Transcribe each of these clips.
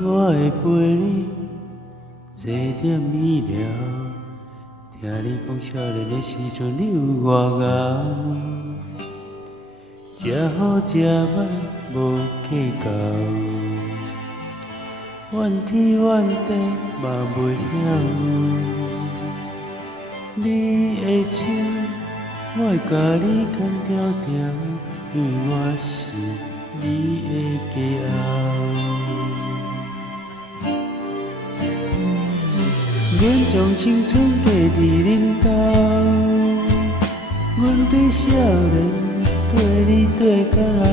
我会陪你坐点暝了，听你讲少年的时阵你有偌怅，食好食歹无计较，怨天怨地嘛袂晓。你的手，我会甲你牵条条，因为我是你的骄傲。阮将青春过伫恁兜，阮对少年，对你对到老，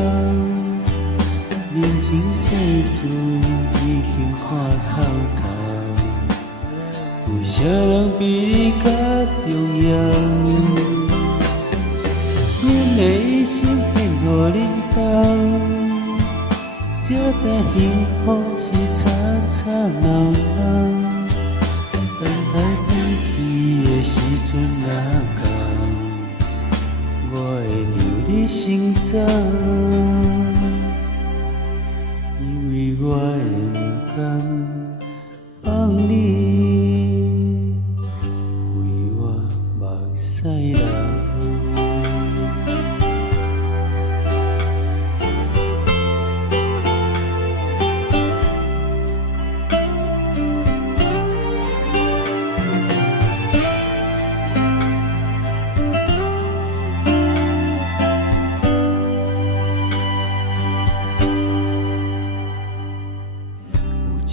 人情世事已经看透透，有啥人比你较重要？阮的一生献予恁兜，才知幸福是吵吵闹闹。等待回去的时阵若到，我会留你心走，因为我会不甘放你为我目屎流。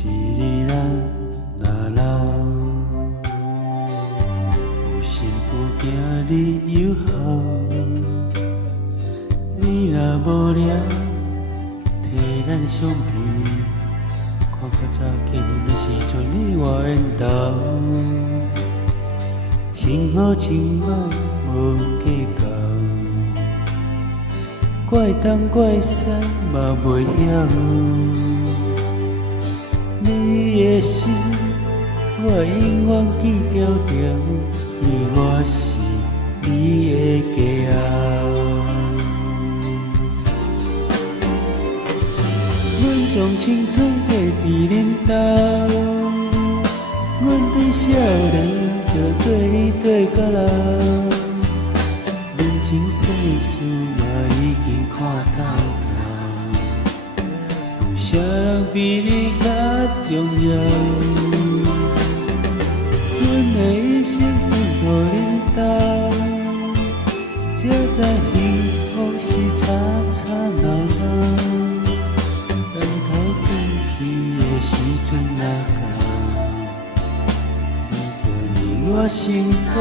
一日咱若老，有心不惊你有好，你若无聊，摕咱的相片，看较早结婚的时阵你外缘投，亲好亲歹无计较，怪东怪西嘛袂晓。你的心，我永远记牢牢，因为我是你的骄傲。阮将青春过伫恁兜，阮对少年，就对你对到老，人情世事嘛已经看透透。啥人比你较重要？阮的一生献予恁兜，才知幸福是吵吵闹闹。等待回去的时阵若到，你就离我心走。